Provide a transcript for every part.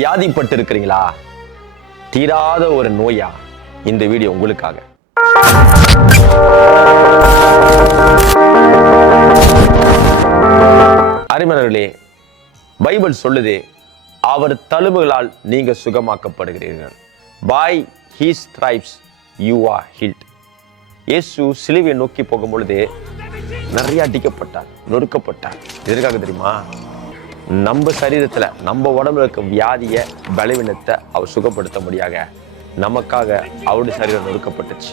வியாதிப்பட்டு இருக்கிறீங்களா தீராத ஒரு நோயா இந்த வீடியோ உங்களுக்காக. அருமையானவர்களே பைபிள் சொல்லுது அவர் தழும்புகளால் நீங்க சுகமாக்கப்படுகிறீர்கள். By his stripes you are healed இயேசு சிலுவையை நோக்கி போகும் பொழுது நிறைய அடிக்கப்பட்டார் நொறுக்கப்பட்டார். எதற்காக தெரியுமா? நம்ம சரீரத்தில் நம்ம உடம்புல இருக்க வியாதியை பலவீனத்தை அவர் சுகப்படுத்த முடியாத நமக்காக அவருடைய சரீரம் நொறுக்கப்பட்டுச்சு.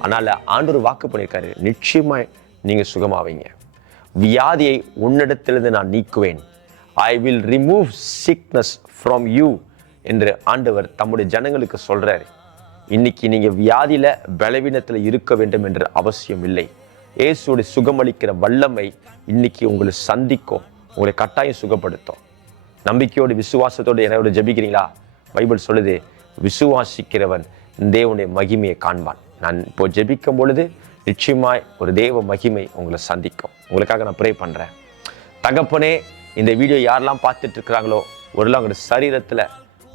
அதனால் ஆண்டவர் வாக்கு பண்ணியிருக்காரு நிச்சயமாக நீங்கள் சுகமாவீங்க. வியாதியை உன்னிடத்திலிருந்து நான் நீக்குவேன். I will remove sickness from you என்று ஆண்டவர் தம்முடைய ஜனங்களுக்கு சொல்கிறார் இன்னைக்கு நீங்கள் வியாதியில் பலவீனத்தில் இருக்க வேண்டும் என்ற அவசியம் இல்லை. இயேசுடைய சுகமளிக்கிற வல்லமை இன்னைக்கு உங்களை சந்திக்கும். உங்களை கட்டாயம் சுகப்படுத்தும். நம்பிக்கையோடு விசுவாசத்தோடு என்னோட ஜெபிக்கிறீங்களா? பைபிள் சொல்லுது விசுவாசிக்கிறவன் தேவனுடைய மகிமையை காண்பான். நான் இப்போ ஜெபிக்கும் பொழுது நிச்சயமாய் ஒரு தேவ மகிமை உங்களை சந்திக்கும். உங்களுக்காக நான் ப்ரே பண்ணுறேன் தகப்பனே இந்த வீடியோ யாரெல்லாம் பார்த்துட்டு இருக்கிறாங்களோ ஒருலாம் அவங்களோட சரீரத்தில்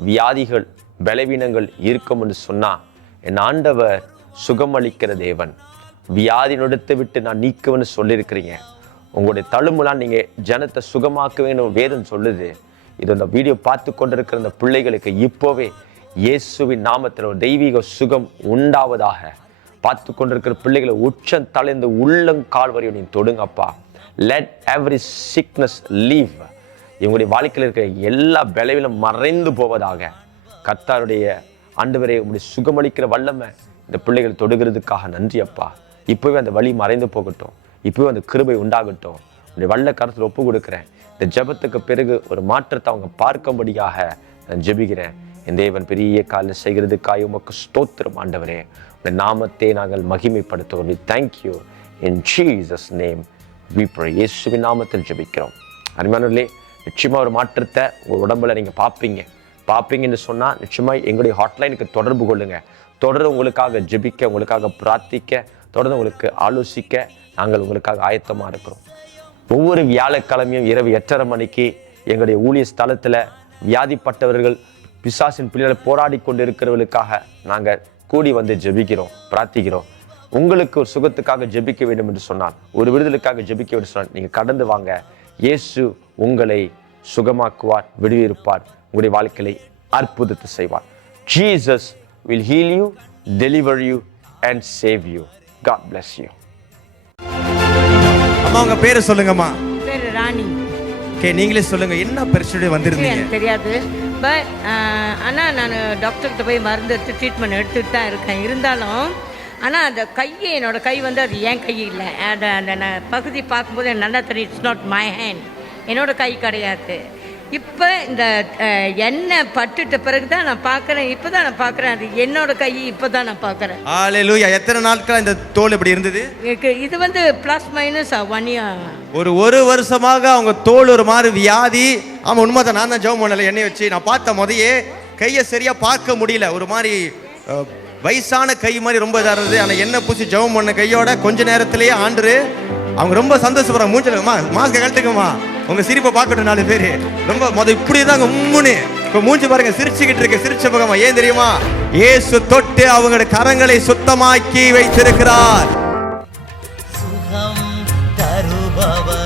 வியாதிகள் பலவீனங்கள் இருக்கும்னு சொன்னால் என் ஆண்டவர் சுகமளிக்கிற தேவன். வியாதி நொடுத்து விட்டு நான் நீக்குவேன்னு சொல்லியிருக்கிறீங்க. உங்களுடைய தழும்புலாம் நீங்கள் ஜனத்தை சுகமாக்குவேன்னு வேதம் சொல்லுது. இது இந்த வீடியோ பார்த்து கொண்டிருக்கிற இந்த பிள்ளைகளுக்கு இப்போவே இயேசுவின் நாமத்தில் ஒரு தெய்வீக சுகம் உண்டாவதாக. பார்த்து கொண்டிருக்கிற பிள்ளைகளை உச்சம் தலைந்து உள்ளங்கால் வரையும் நீ தொடுங்கப்பா. லெட் எவ்ரி சிக்னஸ் லீவ் இவங்களுடைய வாழ்க்கையில் இருக்கிற எல்லா விளைவிலும் மறைந்து போவதாக. கத்தாருடைய ஆண்டு வரை உங்களுடைய சுகமளிக்கிற வல்லமை இந்த பிள்ளைகள் தொடுகிறதுக்காக நன்றி அப்பா இப்போவே அந்த வழி மறைந்து போகட்டும். இப்போவே அந்த கிருபை உண்டாகட்டும். உங்களுடைய வல்ல கருத்தில் ஒப்பு கொடுக்குறேன். இந்த ஜெபத்துக்கு பிறகு ஒரு மாற்றத்தை அவங்க பார்க்கும்படியாக நான் ஜெபிக்கிறேன். என் தேவன் பெரிய காலில் செய்கிறதுக்காக உமக்கு ஸ்தோத்திரம் ஆண்டவரே. உடைய நாமத்தை நாங்கள் மகிமைப்படுத்துவோம். Thank you in Jesus name we இயேசுவின் நாமத்தில் ஜெபிக்கிறோம். அருமையானவர்களே நிச்சயமாக ஒரு மாற்றத்தை உங்கள் உடம்புல நீங்கள் பார்ப்பீங்க. பார்ப்பீங்கன்னு சொன்னால் நிச்சயமாக எங்களுடைய ஹாட்லைனுக்கு தொடர்பு கொள்ளுங்கள் தொடர்ந்து உங்களுக்காக ஜெபிக்க உங்களுக்காக பிரார்த்திக்க தொடர்ந்து உங்களுக்கு ஆலோசிக்க நாங்கள் உங்களுக்காக ஆயத்தமாக இருக்கிறோம். ஒவ்வொரு வியாழக்கிழமையும் இரவு எட்டரை மணிக்கு எங்களுடைய ஊழிய ஸ்தலத்தில் வியாதிப்பட்டவர்கள் பிசாசின் பிள்ளைகளை போராடி கொண்டு இருக்கிறவர்களுக்காக கூடி வந்து ஜெபிக்கிறோம் பிரார்த்திக்கிறோம். உங்களுக்கு ஒரு சுகத்துக்காக ஜெபிக்க வேண்டும் என்று சொன்னால் ஒரு விடுதலுக்காக ஜெபிக்க வேண்டும் சொன்னால் நீங்கள் கடந்து வாங்க. இயேசு உங்களை சுகமாக்குவார் விடுவிருப்பார் உங்களுடைய வாழ்க்கையை அற்புதத்தை செய்வார். Jesus will heal you deliver you and save you God bless you அம்மா உங்க பேரை சொல்லுங்கம்மா. பேர் ராணி. ஓகே நீங்களே சொல்லுங்க என்ன பிரச்சனை வந்திருந்தீங்க? எனக்கு தெரியாது பட் ஆனால் நான் டாக்டர்கிட்ட போய் மருந்து எடுத்து ட்ரீட்மெண்ட் எடுத்துட்டு தான் இருக்கேன். இருந்தாலும் ஆனால் அந்த கையை என்னோட கை வந்து அது ஏன் கை இல்லை? அந்த அந்த நான் பகுதி பார்க்கும்போது எனக்கு நல்லா தெரியும் இட்ஸ் நாட் மை ஹேண்ட் என்னோட கை கிடையாது. இப்போ இந்த எண்ணெய் பட்டுட்ட பிறகு தான் நான் பார்க்குறேன் இப்போ தான் நான் பார்க்குறேன் அது என்னோட கை இப்போ தான் நான் பார்க்குறேன் ஹalleluya. எத்தனை நாட்களா இந்த தோல் இப்படி இருந்தது? இது வந்து ப்ளஸ் மைனஸ் ஒன் இயர் ஒரு ஒரு வருஷமாக அவங்க தோல் ஒரு மாதிரி வியாதி. ஆமா உண்மைதான். நான் தான் ஜெபம் பண்ணல எண்ணெய் வச்சு. நான் பார்த்த முதையே கையை சரியா பார்க்க முடியல. ஒரு மாதிரி வயசான கை மாதிரி ரொம்ப இதா இருந்தது. ஆனா எண்ணெய் பூசி ஜெபம் பண்ண கையோட கொஞ்ச நேரத்திலேயே ஆண்டு அவங்க ரொம்ப சந்தோஷப்படுறாங்க. மூஞ்சில மாஸ்க கழட்டுக்குமா உங்க சிரிப்பை பார்க்கட்டும் நாலு பேரு. ரொம்ப மொதல் இப்படி தாங்க உம்முன்னு. இப்ப மூஞ்சி பாருங்க சிரிச்சுக்கிட்டு இருக்கு சிரிச்ச பக்கமா ஏன் தெரியுமா? ஏசு தொட்டு அவங்களோட கரங்களை சுத்தமாக்கி வைத்திருக்கிறார். சுகம் தருபவர்.